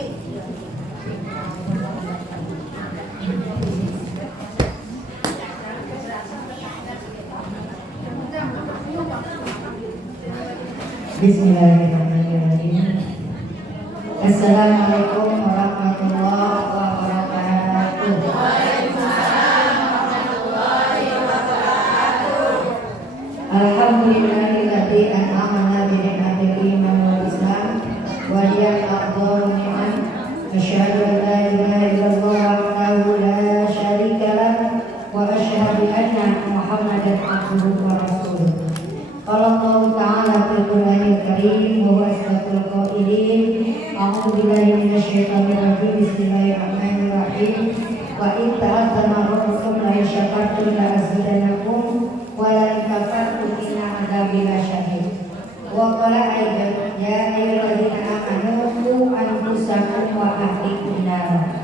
Bismillahirrahmanirrahim. Assalamualaikum warahmatullahi wabarakatuh. Alhamdulillahilladzi an'amana bi ni'matil iman wal islam wa hiya afdhalun ni'am. Asyhadu an la ilaha illallah wahdahu la syarika lah wa asyhadu anna Muhammadan abduhu wa rasuluh. Qala Allah Ta'ala fil Qur'anil Karim wa huwa asdaqul qailin. A'udzu billahi minasyaitonir rajim. Bismillahirrahmanirrahim. Wa in ta'azzama rabbukum la in syakartum la azidannakum wa la in kafartum inna 'adzabi lasyadid. Wa qala aidan ya ayyuhalladzina amanu qu anfusakum wa ahlikum nar.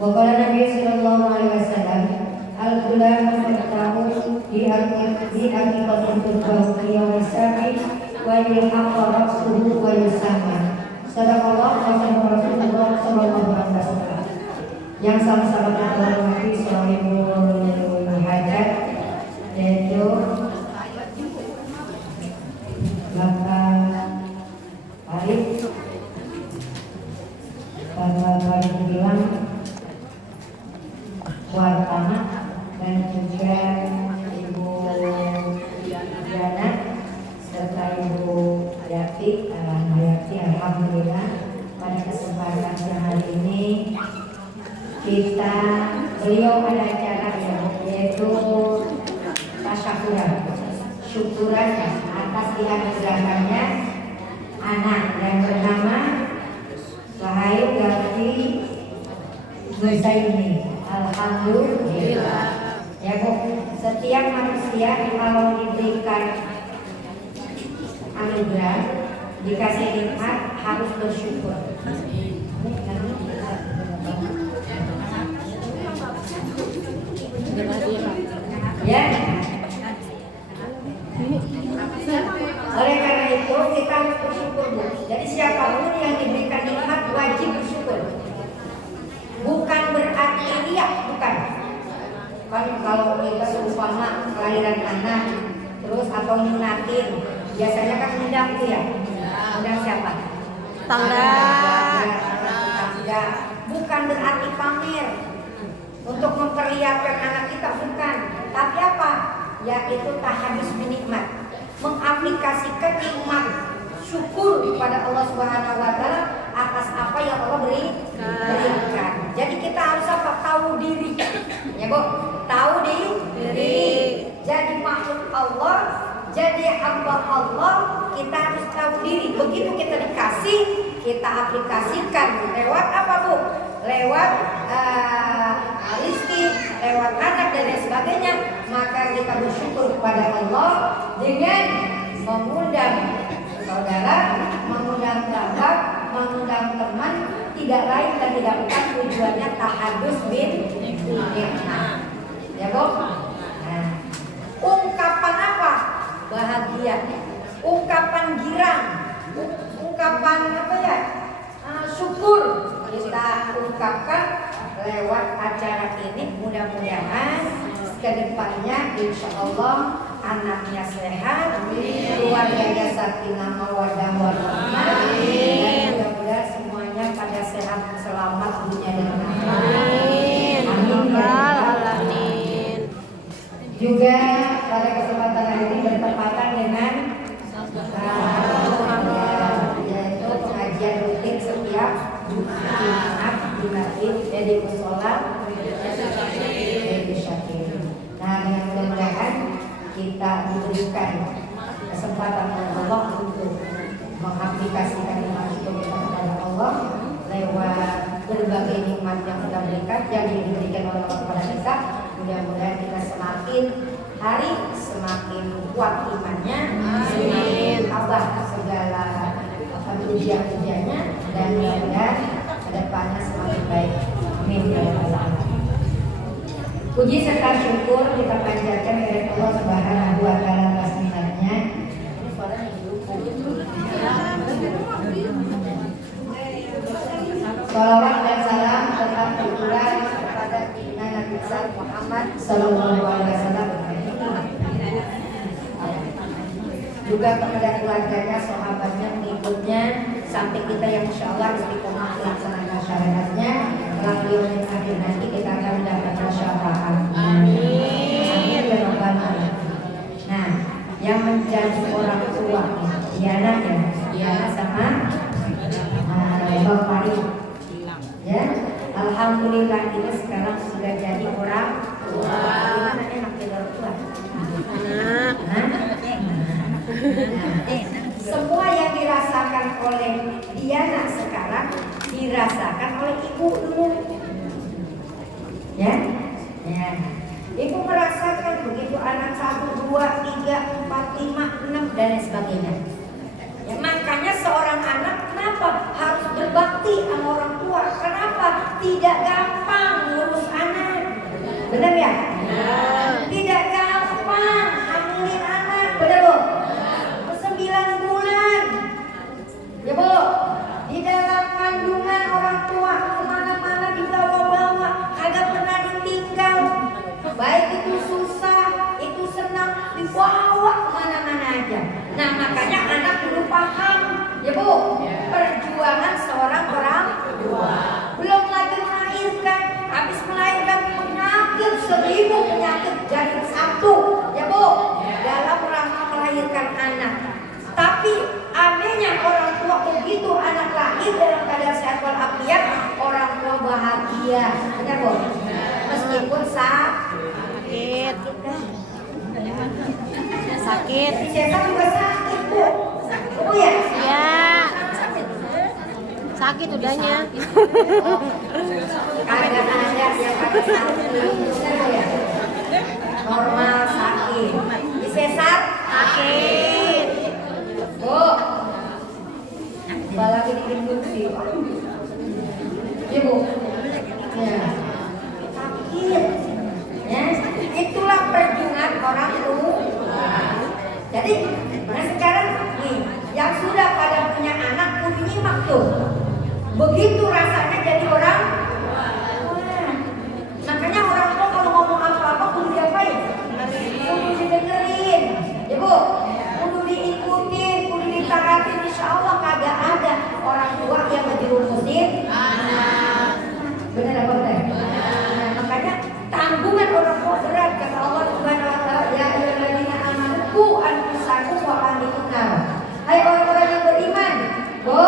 Wa qala Nabi sallallahu alaihi wasallam al-gulamu fatahu di aqiqatin turbahu qiyam as-sabi wa yahqa rasuhu wa yusamma. Sadaqallah wa sadaqa Rasulullah sallallahu alaihi wasallam. Yang sama-sama kita hormati sahibul hajat, yaitu Bapak Arif, Bapak Arif bilang Wartana, dan juga Ibu Diana serta Ibu Yati. Alhamdulillah pada kesempatan hari ini beliau ada acara yaitu tasyakuran, syukuran atas dianugerahkannya anak yang bernama Wahyu Garfi Nusaini. Alhamdulillah. Ya Bu, setiap manusia kalau diberikan anugerah, dikasih nikmat harus bersyukur. Ya. Oleh karena itu kita harus bersyukur Bu. Jadi siapapun yang diberikan nikmat wajib bersyukur. Bukan berarti riya, bukan. Kan kalau kita seumpama kelahiran anak terus atau nyunatin, biasanya kan undang tuh ya. Undang siapa? Tangga. Bukan berarti pamer untuk memperlihatkan anak kita, bukan. Tapi apa? Yaitu tahadus binikmat, mengaplikasikan nikmat syukur kepada Allah Subhanahu wa taala atas apa yang Allah berikan. Jadi kita harus apa? Tahu diri. Ya, Bu. Tahu diri. Jadi makhluk Allah, jadi hamba Allah, kita harus tahu diri. Begitu kita dikasih, kita aplikasikan lewat apa, Bu? Lewat rezeki, lewat anak dan lain sebagainya. Maka kita bersyukur kepada Allah dengan mengundang saudara, mengundang kerabat, mengundang teman, tidak lain dan tidak bukan tujuannya tahadus bin nikmat. Ya, Bu. Nah, ungkapan apa? Bahagia. Ungkapan girang. Ungkapan apa ya? Syukur kita ungkapkan lewat acara ini. Mudah-mudahan kedepannya insya Allah anaknya sehat, keluarganya sakinah mawaddah warahmah, dan mudah-mudahan semuanya pada sehat selamat dunia dan akhirat. Amin. Juga pada kesempatan hari ini bertepatan dengan yaitu pengajian rutin setiap Jumat di masjid di musola. Nah, dengan mudah-mudahan kita diberikan kesempatan oleh Allah untuk mengaplikasikan nikmat itu kepada Allah lewat berbagai nikmat yang kita berikan yang diberikan oleh Allah kepada kita. Mudah-mudahan kita semakin hari semakin kuat imannya, semakin tabah segala ujian-ujiannya, dan mudah-mudahan kedepannya semakin baik. Amin ya rabbal alamin. Puji serta syukur kita panjatkan kepada Allah Subhanahu wa taala atas nikmatnya. Salawat dan salam tetap tercurah kepada Nabi besar Muhammad Sallallahu Alaihi Wasallam, juga kepada keluarganya, sahabatnya, pengikutnya, sampai kita yang insya Allah istiqomah melaksanakan syariatnya. Melalui menit akhir nanti kita akan mendapatkan syafaat. Amin ya rabbal alamin. Nah, yang menjadi orang tua, Diana sama Bang Farid. Ya, alhamdulillah kita sekarang sudah jadi orang tua. Gimana enak jadi orang tua? Semua yang dirasakan oleh Diana sekarang dirasakan oleh ibu dulu. Ya. Ibu merasakan begitu anak 1, 2, 3, 4, 5, 6 dan lain sebagainya. Ya, makanya seorang anak kenapa harus berbakti sama orang tua? Kenapa? Tidak gampang ngurus anak. Benar ya? Tidak gampang hamilin anak. Benar Bu? 9 bulan. Ya Bu, di dalam kandungan orang tua kemana-mana dibawa-bawa, kagak pernah ditinggal. Baik itu susah, itu senang, dibawa kemana-mana aja. Nah makanya anak dulu paham, ya Bu, perjuangan seorang orang tua. Belum lagi melahirkan, habis melahirkan penyakit 1000 penyakit jadi satu, ya Bu, dalam rangka melahirkan anak. Tapi anehnya orang tua begitu anak lahir dalam keadaan sehat walafiat, orang tua bahagia, benar Bu? Meskipun sakit. Sesar juga sakit Bu. Bu ya? Ya. Sakit udahnya. Kagak ada yang pada sakit, benar Bu ya? Normal sakit. Di sesar sakit. Bu, apalagi diinduksi. Ya Bu, ya. Sakit. Ya, itulah perjuangan orang tua. Jadi, nah sekarang nih, yang sudah pada punya anak kudu nyimak tuh. Begitu rasanya jadi orang tua. Makanya orang tua kalau ngomong apa-apa kudu diapain? Kudu didengerin. Ya Bu, kudu diikutin, kudu ditaatin. Insya Allah kagak ada orang tua yang menjerumusin anak. Benar apa benar? Nah, makanya tanggungan orang tua berat kata Allah Subhanahu wa taala, ya ayyuhalladzina amanu qu anfusakum wa ahlikum nar. Hai orang-orang yang beriman, Bu,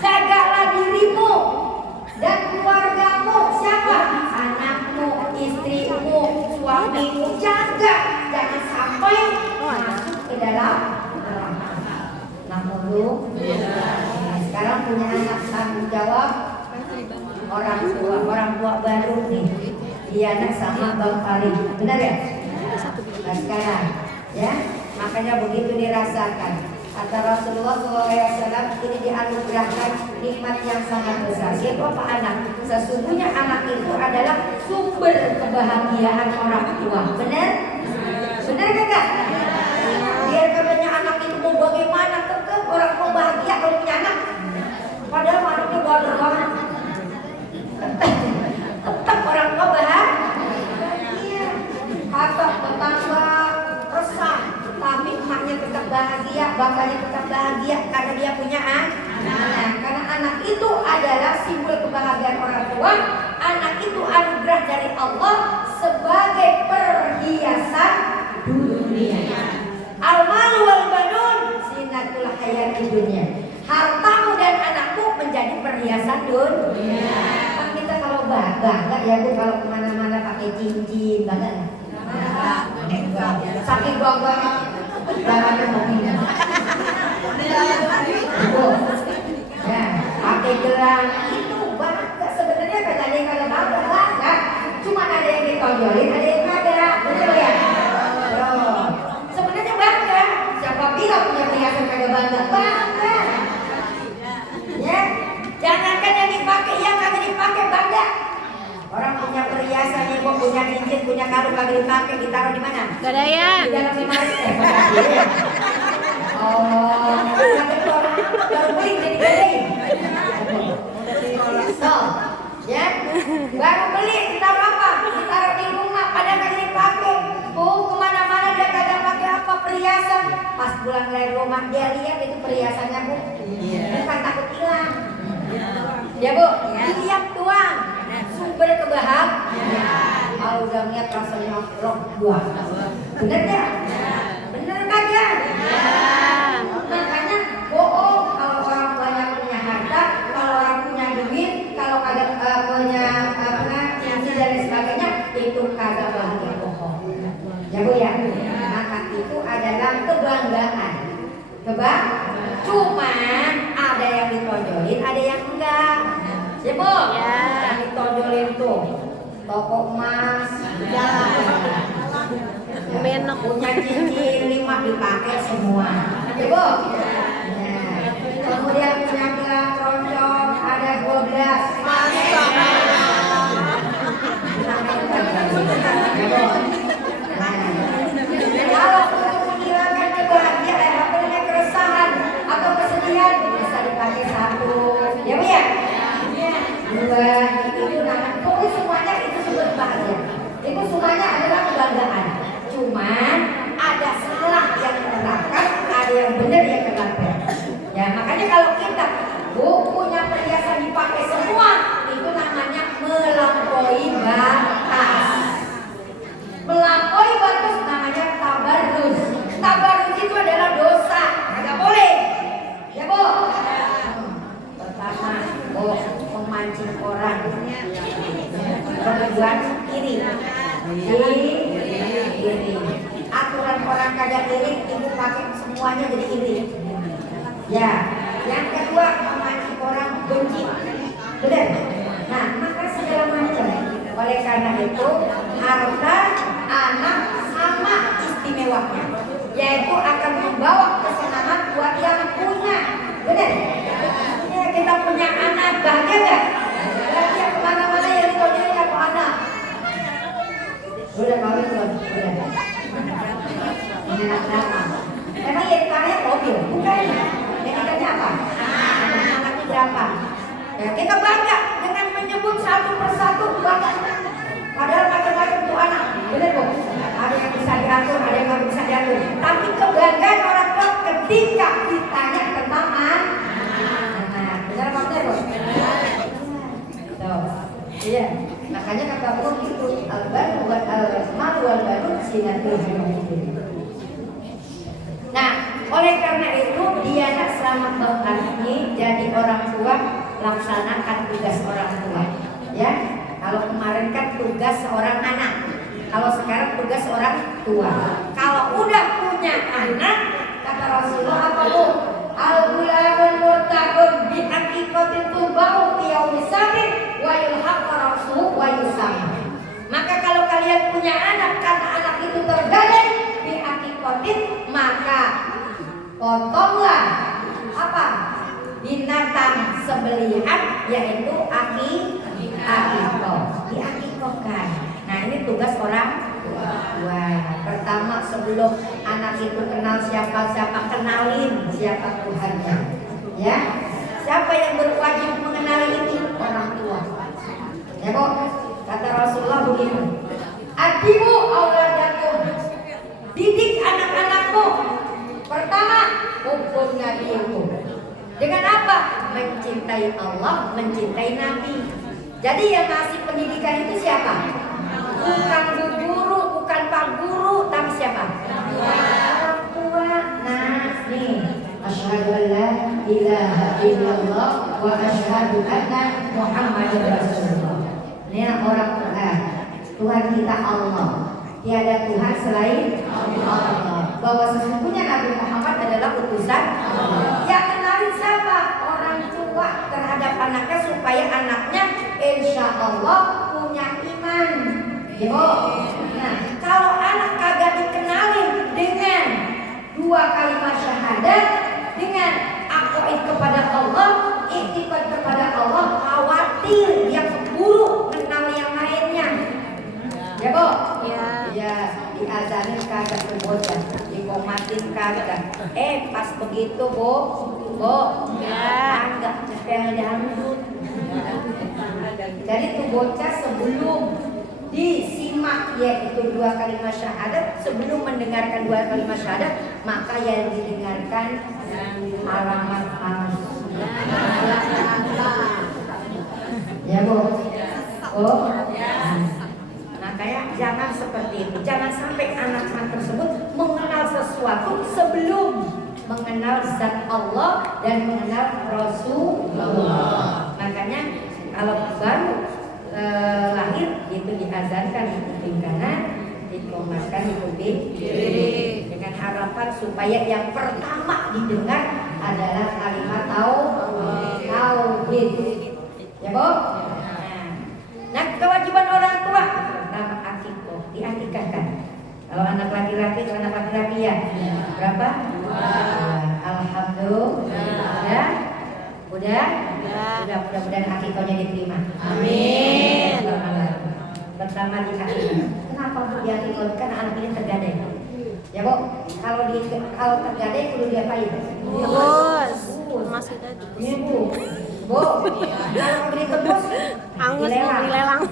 jagalah dirimu dan keluargamu. Siapa? Anakmu, istrimu, suamimu, jaga. Jangan sampai masuk ke dalam neraka. Namun Bu, sekarang punya anak tanggung jawab orang tua baru nih. Diana sama Bang Farid, benar ya? Nah sekarang, ya, makanya begitu dirasakan. Kata Rasulullah SAW, ini dianugerahkan nikmat yang sangat besar. Yaitu apa anak? Sesungguhnya anak itu adalah sumber kebahagiaan orang tua. Benar? Benar kagak? Biar katanya anak itu mau bagaimana, tetap orang tua bahagia kalau punya anak. Padahal anaknya bahagia banget. Tetap orang tua bahagia. Kata tetangga resah, tapi emaknya tetap bahagia, bapaknya tetap bahagia karena dia punya anak. Karena anak itu adalah simbol kebahagiaan orang tua. Anak itu anugerah dari Allah sebagai perhiasan dunia. Al-malu wal banun zinatul hayatid dunya. Hartamu dan anakmu menjadi perhiasan dunia. Kan kita kalau bangga ya Bu, kalau kemana-mana pakai cincin, bangga nggak? Saking bangganya jalannya mobil. Bu, ya pakai gelang itu bangga. Sebenarnya kan ada yang kagak bangga, cuma ada yang ditonjolin, ada yang kagak, betul ya? Sebenarnya bangga. Siapa bilang punya perhiasan kagak bangga? Bangga. Ya, jangankan yang dipakai, yang kagak dipakai bangga. Orang punya perhiasan, ibu punya cincin, punya kalung kagak dipakai, ditaruh di mana? Gadaian. Di dalam lemari. Oh, kagak orang baru beli jadi gadai. cuma dia lihat itu perhiasannya Bu, bukan takut hilang. Ya Bu, dilihat doang. Sumber kebahagiaan. Kalau udah lihat rasanya roh buah. Bener ya? Bener kagak? Makanya bohong kalau orang tuanya punya harta, kalau orang punya duit, kalau kagak punya cincin dan sebagainya, itu kagak bahagia, bohong. Ya Bu ya? Maka itu adalah kebanggaan. Cuma ada yang ditonjolin, ada yang enggak. Ya Bu? Yang ditonjolin tuh toko emas, punya cincin 5 dipakai semua. Ya Bu? Nah, kemudian punya gelang keroncong ada 12. Kalau untuk menghilangkan kebahagiaan atau keresahan atau kesedihan bisa dipakai 1. Ya Bu ya? 2. Itu namanya pokoknya semuanya itu sumber bahagia. Itu semuanya adalah kebanggaan. Cuman ada salah yang terlakukan, ada yang benar yang terlakukan. Ya makanya kalau kita punya perhiasan dipakai semua, itu namanya melampaui batas. Melampaui batas namanya tabarruz. Tabarruz itu adalah dosa, nggak boleh. Ya Bu. Pertama, memancing orang berbuat iri. Aturan orang kagak iri, ibu pakai semuanya jadi iri. Ya, yang kedua memancing orang benci. Benar? Nah, maka segala macam. Oleh karena itu, harta anak sama istimewanya, yaitu akan membawa kesenangan buat yang punya. Benar? Ya, kita punya anak bahagia nggak? Bahagia kemana-mana yang ditonjolin aku anak. Udah kawin belum? Udah. Ini anak berapa? Emang yang ditanya mobil? Bukan. Yang ditanya apa? Anaknya berapa? Ya, kita bangga dengan menyebut satu persatu bangga. Padahal macam-macam tuh anak. Benar Bu? Ada yang bisa diatur, ada yang nggak bisa diatur. Tapi kebanggaan orang tua ketika ditanya tentang anak. Benar apa benar Bu? Tuh. Iya. Makanya kata Allah itu al-baru wal al-mal wal baru sinatul hidayah. Nah, oleh karena itu dia nak selamat Tuhan ini jadi orang tua, laksanakan tugas orang tua. Ya, kalau kemarin kan tugas seorang anak, kalau sekarang tugas orang tua. Kalau udah punya anak, kata Rasulullah apa Bu? Al-gulamul murtaqun bi haqiqatin tubau yaumis sabit wa yulhaq rasul wa yusam. Maka kalau kalian punya anak, kata anak itu tergadai bi haqiqatin, maka potonglah apa? Binatang sembelihan, yaitu akikoh, diakikohkan. Nah ini tugas orang tua. Pertama sebelum anak itu kenal siapa, kenalin siapa Tuhannya. Ya, siapa yang berwajib mengenali itu? Orang tua. Ya Bu, kata Rasulullah begitu. Adibu auladakum, didik anak-anakmu. Pertama, hukum nabiku. Dengan apa? Mencintai Allah, mencintai Nabi. Jadi yang ngasih pendidikan itu siapa? Bukan bu guru, bukan pak guru, tapi siapa? Orang tua. Nah, nih, asyhadu an la ilaha illallah wa asyhadu anna Muhammadar Rasulullah. Ini orang tua. Tuhan kita Allah. Tiada Tuhan selain Allah. Bahwa sesungguhnya Nabi Muhammad adalah utusan Allah. Yang kenalin siapa? Orang tua terhadap anaknya supaya anaknya insya Allah punya iman. Ya Bu. Nah, kalau anak kagak dikenalin dengan 2 kalimat syahadat, dengan aqaid kepada Allah, i'tiqad kepada Allah, khawatir dia keburu kenal yang lainnya. Ya Bu? Ya, diazanin kagak tuh bocah, dikomatin kagak. Pas begitu Bu, agak cepel dangdut. Jadi tuh bocah sebelum disimak yaitu 2 kalimat syahadat, sebelum mendengarkan 2 kalimat syahadat, maka yang didengarkan alamat halus. Ya Bu? Oh? Makanya jangan seperti itu. Jangan sampai anak-anak tersebut mengenal sesuatu sebelum mengenal zat Allah dan mengenal Rasulullah. Makanya kalau baru lahir itu diazankan di kuping kanan, dikomaskan di kuping kiri, dengan harapan supaya yang pertama didengar adalah kalimat tauhid. Ya Bu? Nah, kewajiban orang tua pertama akikoh, diakikahkan. Kalau anak laki-laki, ya berapa? Alhamdulillah. Ya? Udah? Mudah-mudahan akikohnya diterima. Amin. Pertama diakikah. Kenapa Bu diakikah? Karena anak ini tergadai. Ya Bu, kalau tergadai perlu diapain? Tebus. Masuk tadi. Ini Bu. Bu, kalau beli tebus, angus dilelang.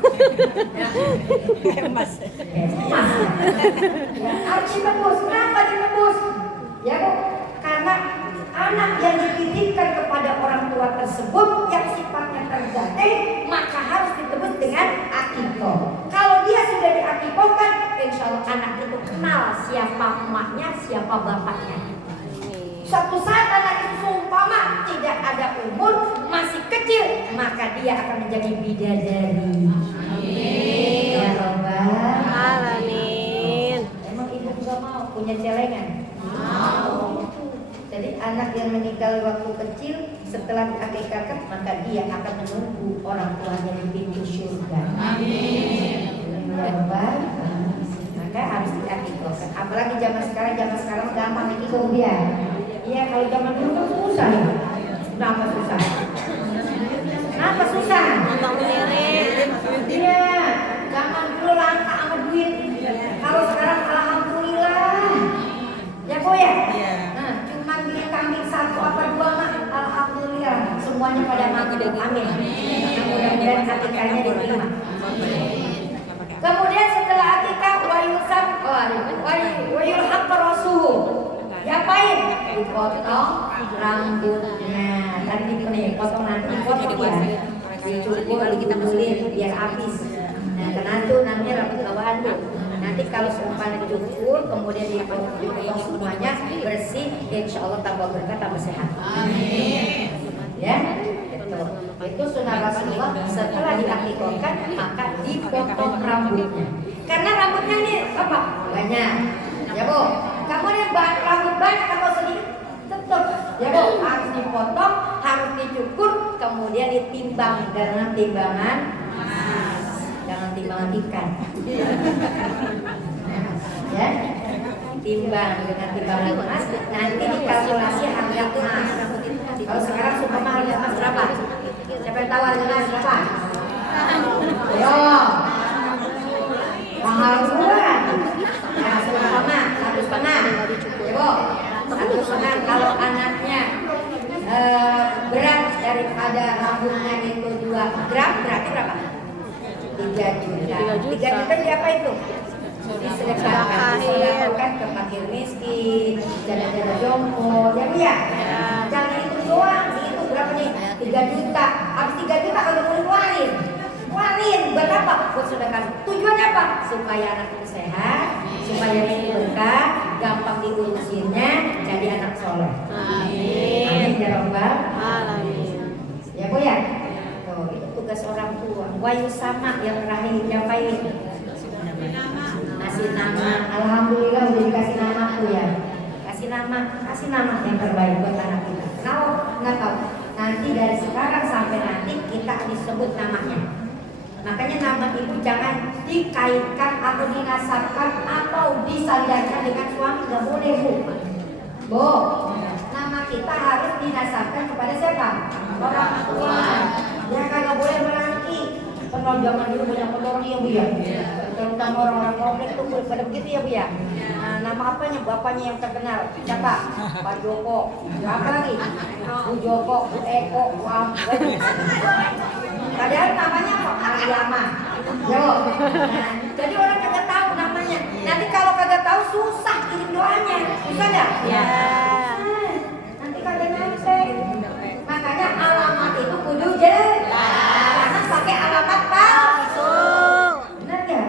Emas. Harus ditebus. Kenapa ditebus? Ya Bu, karena anak yang dititipkan kepada orang tua tersebut yang sifatnya tergadai, maka harus ditebus dengan akikoh. Kalau dia sudah diakikohkan, insya Allah anak itu kenal siapa emaknya, siapa bapaknya. Suatu saat anak itu seumpama tidak ada umur, masih kecil, maka dia akan menjadi bidadari. Amin. Ya Rabbal Alamin. Emang ibu juga mau punya celengan? Mau. Jadi anak yang meninggal waktu kecil setelah diakikahkan, maka dia akan menunggu orang tuanya di pintu surga. Amin. Ya Rabbal. Maka harus diakikahkan. Apalagi zaman sekarang gampang akikah dia. Iya, kalau zaman dulu kan susah ya. Kenapa susah? Kenapa susah? Gampang mirip. Iya, zaman dulu langka sama duit. Kalau sekarang alhamdulillah. Ya Bu ya? Nah, cuma beli kambing 1 apa 2 mah alhamdulillah. Semuanya pada mati. Amin. Mudah-mudahan akikahnya diterima. Kemudian setelah akikah wa yulhaq rasuhu. Diapain? Dipotong rambutnya. Tadi dipotong nanti potong ya. Dicukur, dikumpulin biar habis. Nah, karena itu namanya rambut bawaan Bu. Nanti kalau seumpama dicukur, kemudian dipotong semuanya bersih, insya Allah tambah berkah, tambah sehat. Amin. Ya, itu sunnah Rasulullah. Setelah diakikahkan, maka dipotong rambutnya. Karena rambutnya ini apa? Banyak. Ya Bu. Kemudian rambut banyak atau sedikit tetap ya Bu, harus dipotong, harus dicukur, kemudian ditimbang dengan timbangan emas, jangan timbangan ikan. Ya, timbang dengan timbangan emas, nanti dikalkulasi harga emas. Kalau sekarang supaya harga emas berapa? Siapa yang tahu harga emas berapa? Ayo, mahal bukan? Nah, seumpama 1,5 ya Bu, 1,5 kalau anaknya berat daripada rambutnya itu 2 gram, berarti berapa? 3 juta. 3 juta diapa itu? Disedekahkan ke fakir miskin, janda-janda jompo, ya Bu ya? Jangan itu doang, itu berapa nih? 3 juta. Habis 3 juta kalau boleh keluarin. Buat apa? Buat sedekah. Tujuannya apa? Supaya anak itu sehat, supaya dia berkah, gampang diurusinnya, jadi anak soleh. Amin. Amin ya Rabbal Alamin. Ya Bu ya. Tuh, itu tugas orang tua. Wayu sama yang terakhir diapain? Kasih nama. Alhamdulillah udah dikasih nama Bu ya. Kasih nama yang terbaik buat anak kita. Nggak tahu. Nanti dari sekarang sampai nanti kita disebut namanya. Makanya nama ibu jangan dikaitkan atau dinasabkan atau disandarkan dengan suami, nggak boleh Bu. Nama kita harus dinasabkan kepada siapa? Orang tua. Ya kan nggak boleh menanti. Pernah zaman dulu banyak orang ya Bu ya. Terutama orang-orang komplek tuh pada begitu ya Bu ya. Nah, nama apanya? Bapaknya yang terkenal. Siapa? Pak Joko. Apa lagi? Bu Joko, Bu Eko, Bu Ahmad. Padahal namanya apa? Ariama. Yo. Nah, jadi orang kagak tahu Nanti kalau kagak tahu susah kirim doanya, susah nggak? Ya. Nanti kagak nyampe. Makanya alamat itu kudu jelas. Jangan pakai alamat palsu. Benar nggak?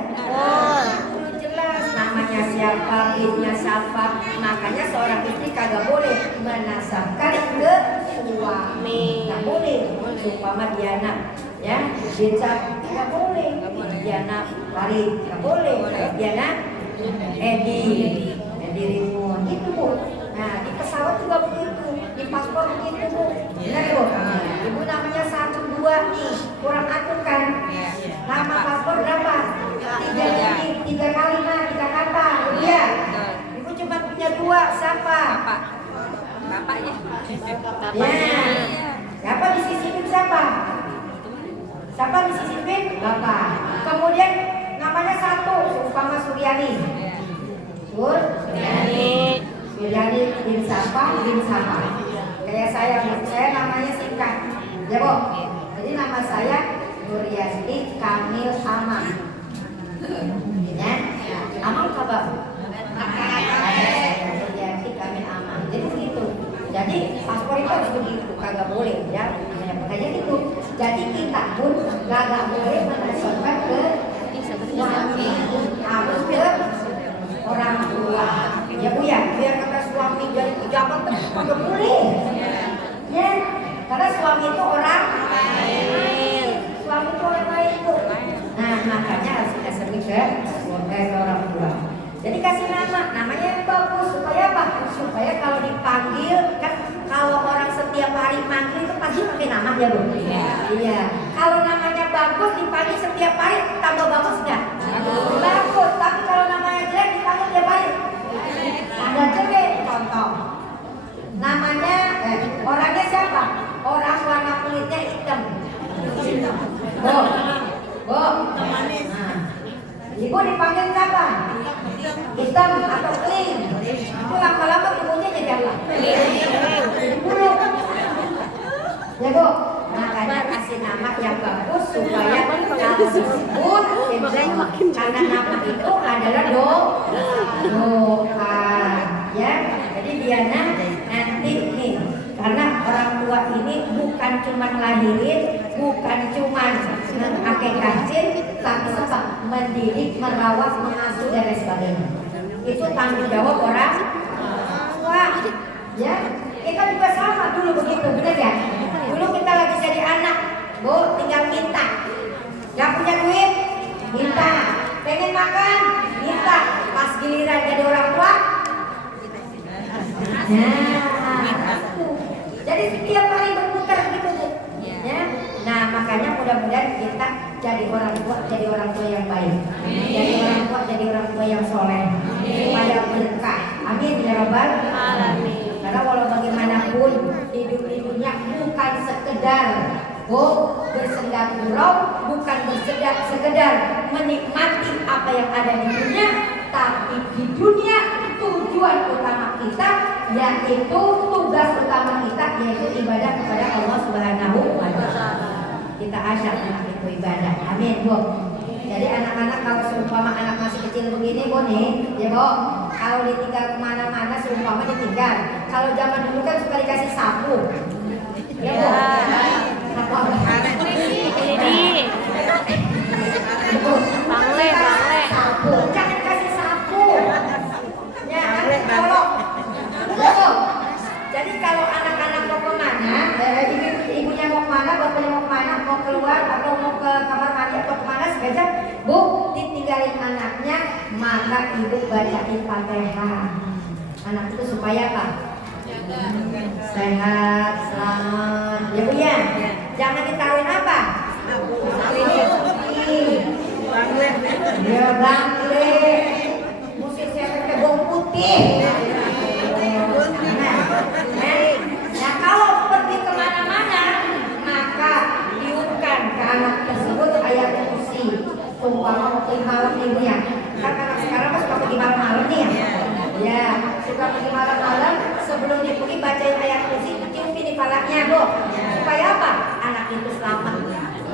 Kudu jelas. Namanya siapa, ibunya siapa. Makanya seorang istri kagak boleh menasabkan ke suami. Nggak boleh. Umpama Diana, ya, Diana nggak boleh. Diana Farid nggak boleh. Diana Edi Rimon gitu Bu. Nah di pesawat juga begitu, di paspor begitu Bu. Benar Bu. Ibu namanya 1, 2 nih, kurang atur kan? Nama paspor berapa? 3 kali mah, 3 kata. Iya. Ibu cuma punya 2, siapa? Bapak ya. Ya. Siapa disisipin siapa? Siapa disisipin? Bapak. Kemudian namanya 1, umpama Suryani. Suryani bin siapa? Kayak saya namanya singkat. Ya Bu. Jadi nama saya Nuryasti Kamil Amang. Ya. Amang kabar. Nuryasti Kamil Amang. Jadi begitu. Jadi paspor itu harus begitu, kagak boleh ya. Makanya gitu. Jadi kita pun kagak boleh menasabkan ke suami, harus ke orang tua. Ya Bu ya, biar kata suami jadi pejabat kagak boleh. Ya, karena suami itu orang lain. Suami itu orang lain Bu. Nah makanya harus kita sering ke orang tua. Jadi kasih namanya yang bagus supaya apa? Supaya kalau dipanggil kan, kalau orang setiap hari manggil itu pasti pakai nama ya Bu. Iya. Kalau namanya bagus dipanggil setiap hari tambah bagus nggak? Bagus. Tapi kalau namanya jelek dipanggil tiap hari tambah jelek. Contoh. Namanya orangnya siapa? Orang warna kulitnya hitam. Bu. Nah, Ibu dipanggil siapa? Hitam atau clean? Itu lama-lama ibunya jadi apa? Bulu. Ya Bu, makanya kasih nama yang bagus supaya kalau disebut karena nama itu adalah doa. Ya, jadi Diana nanti nih, karena orang tua ini bukan cuma ngelahirin, bukan cuma mengakekahin, tapi apa? Mendidik, merawat, mengasuh dan lain sebagainya. Itu tanggung jawab orang tua. Ya, kita juga sama dulu begitu, benar ya? Dulu kita lagi jadi anak, Bu, tinggal minta. Gak punya duit, minta. Pengen makan, minta. Pas giliran jadi orang tua, jadi setiap hari berputar gitu Bu. Ya. Nah makanya mudah-mudahan kita jadi orang tua yang baik, jadi orang tua yang soleh, supaya berkah. Amin ya Rabbal alamin. Karena walau bagaimanapun hidup di dunia bukan sekedar bersendal gurau, bukan sekedar menikmati apa yang ada di dunia, tapi di dunia tujuan utama kita yaitu tugas utama kita yaitu ibadah kepada Allah Subhanahu wa Ta'ala. Kita asyik itu ibadah. Amin Bu. Jadi anak-anak kalau seumpama anak masih kecil begini Bu nih, ya Bu, kalau ditinggal kemana-mana seumpama ditinggal. Kalau zaman dulu kan suka dikasih sapu. Ya Bu. Ini Bangle. Sapu. Jangan kasih sapu. Ya, tolong. Jadi kalau anak-anak mau kemana, ibunya mau kemana, bapaknya mau kemana, mau keluar atau mau ke kamar mandi atau kemana sengaja, Bu, ditinggalin anaknya, maka ibu bacain Fatihah. Anak itu supaya apa? Sehat, selamat. Ya Bu ya. Jangan ditaruhin apa? Ya bangle. Musik saya pakai bawang putih. Nah kalau pergi kemana-mana maka tiupkan ke anak tersebut ayat kursi. Umpama mau pergi malam ibunya. Kan anak sekarang kan suka pergi malam-malam nih ya. Ya suka pergi malam-malam. Sebelum dia pergi bacain ayat kursi, tiupin di palanya Bu. Supaya apa? Anak itu selamat.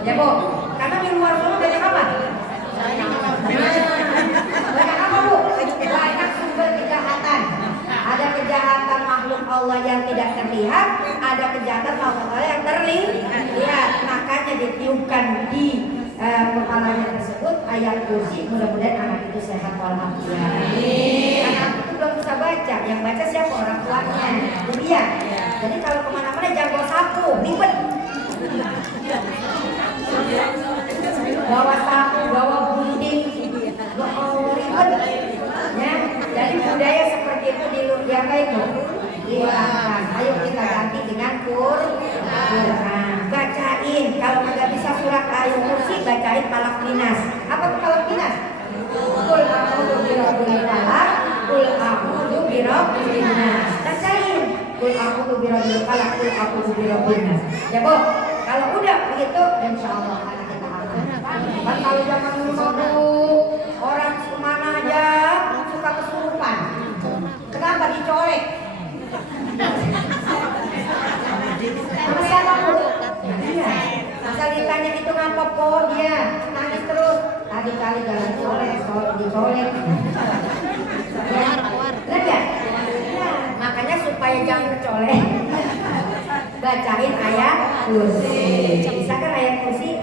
Ya Bu. Karena di luar sana banyak apa? Banyak apa Bu? Allah yang tidak terlihat, ada kejahatan makhluk Allah yang terlihat. Makanya ditiupkan di kepalanya tersebut ayat kursi. Mudah-mudahan anak itu sehat walafiat. Anak itu belum bisa baca, yang baca siapa? Orang tuanya. Iya. Jadi kalau kemana-mana jangan bawa sapu, ribet. Bawa sapu, bawa gunting, ribet. Ya, jadi budaya seperti itu dihilangkan. Ayo kita ganti dengan Quran. Bacain, kalau nggak bisa surat ayat kursi, bacain Falaq Nas. Apa tuh Falaq Nas? Qul a'udzu birabbil falaq, qul a'udzu birabbin nas. Bacain. Qul a'udzu birabbil falaq, qul a'udzu birabbin nas. Ya, Bu. Kalau udah begitu, insyaallah anak kita aman. Kan kalau zaman dulu orang kemana aja suka kesurupan. Kenapa dicolek? Sama siapa, Bu? Iya. Asal ditanya itu ngapa po dia nangis terus. Tadi kali jalan dicolek. Ya, benar ya? Makanya supaya jangan kecolek, bacain ayat kursi. Bisa kan ayat kursi?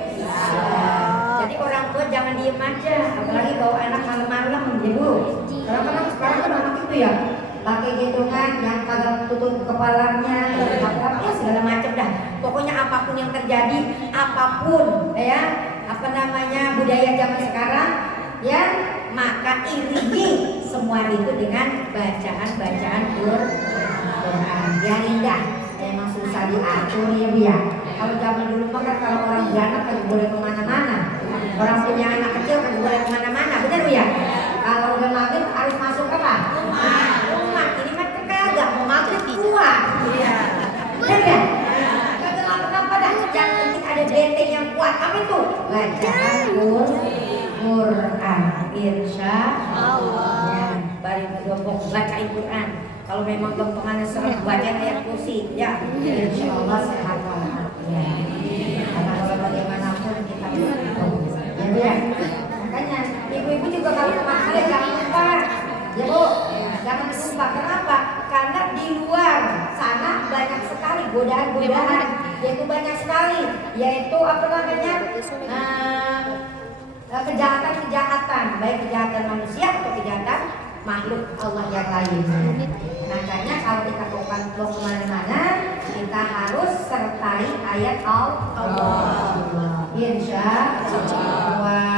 Jadi orang tua jangan diem aja, apalagi bawa anak malam-malam, ya Bu. Karena sekarang kan anak itu ya pakai gendongan yang kagak tutup kepalanya, apa segala macam dah. Pokoknya apapun yang terjadi, apapun ya, budaya zaman sekarang ya, maka iringi semua itu dengan bacaan Quran. Biarin dah, emang susah diatur ya Bu ya. Kalau zaman dulu mah kan kalau orang beranak kan boleh kemana-mana, orang punya anak kecil kan boleh kemana-mana, benar Bu ya. Kalau udah maghrib harus masuk apa? Rumah. Ini mah kagak mau maghrib keluar. Iya. Benar ya? Kagak kenapa dah. Yang penting ada benteng yang kuat. Apa itu? Bacaan Quran. Insya Allah. Ya, bari berdombong bacain Quran. Kalau memang gempengannya serem, bacain ayat kursi. Ya, insya Allah sehat walafiat. Karena kalau bagaimanapun kita berdoa. Ya. Makanya ibu-ibu juga kalau kemana jangan lupa, ya Bu, jangan lupa. Kenapa? Karena di luar sana banyak sekali godaan-godaan, yaitu banyak sekali, yaitu kejahatan-kejahatan, baik kejahatan manusia atau kejahatan makhluk Allah yang lain. Makanya kalau kita mau kemana-mana, kita harus sertai ayat Allah. Insya Allah.